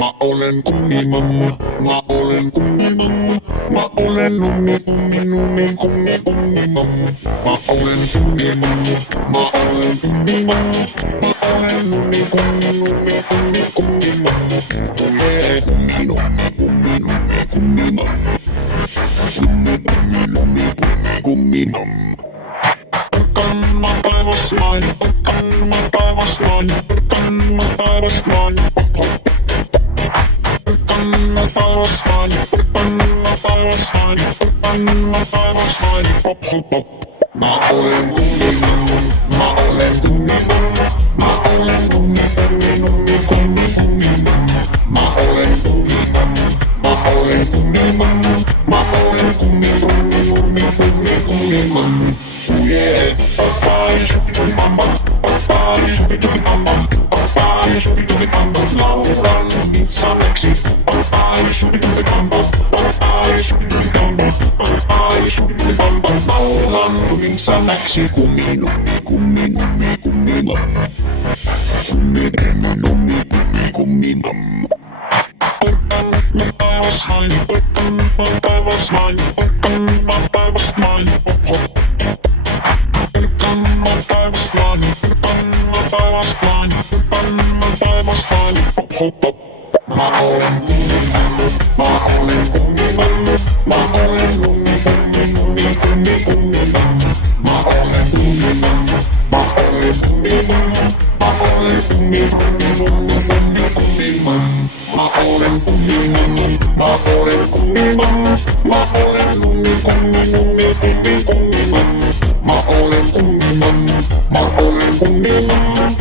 Mä olen kummimamma, mä olen kummimamma. Mä olen kummimamma. Mä olen kummimamma, mä olen kummimamma. Mä olen kummimamma. Yeah, kummimamma. Kummimamma. Mä taivas nainen, mä taivas nainen, mä taivas nainen. Mä taivas nainen, mä taivas nainen, mä taivas nainen. Pop, pop. Mä olen kummimamma, mä olen kummimamma. Mä olen kummimamma. Mä olen kummimamma, mä olen kummimamma. Mä olen kummimamma. Yeah, papaya, shubi bamba, papaya, shubi bamba, papaya, shubi bamba, laulan minsa meksi, papaya, shubi bamba, papaya, shubi bamba, papaya, shubi bamba, laulan minsa meksi, kumminummi, kumminummi, kumminummi, kumminummi, kumminummi. Mä taivas nainen, mä taivas nainen, mä taivas nainen, Mä olen kummimamma, mä olen kummimamma. Mä olen kummimamma. Mä olen kummimamma, mä olen kummimamma. Mä olen kummimamma. Mä olen kummimamma, mä olen kummimamma. Mä olen kummimamma. Mä olen kummimamma, mä olen kummimamma. Mä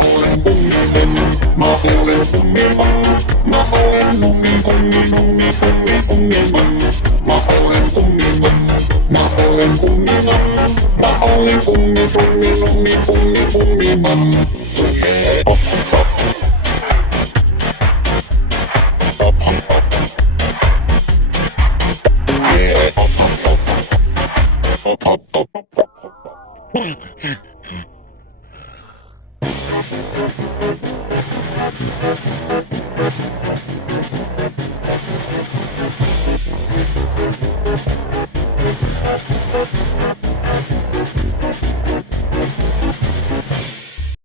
olen kummimamma. Mä olen kummimamma, mä olen kummimamma. Mä olen kummimamma. Mä olen kummimamma, mä olen kummimamma. Mä olen kummimamma.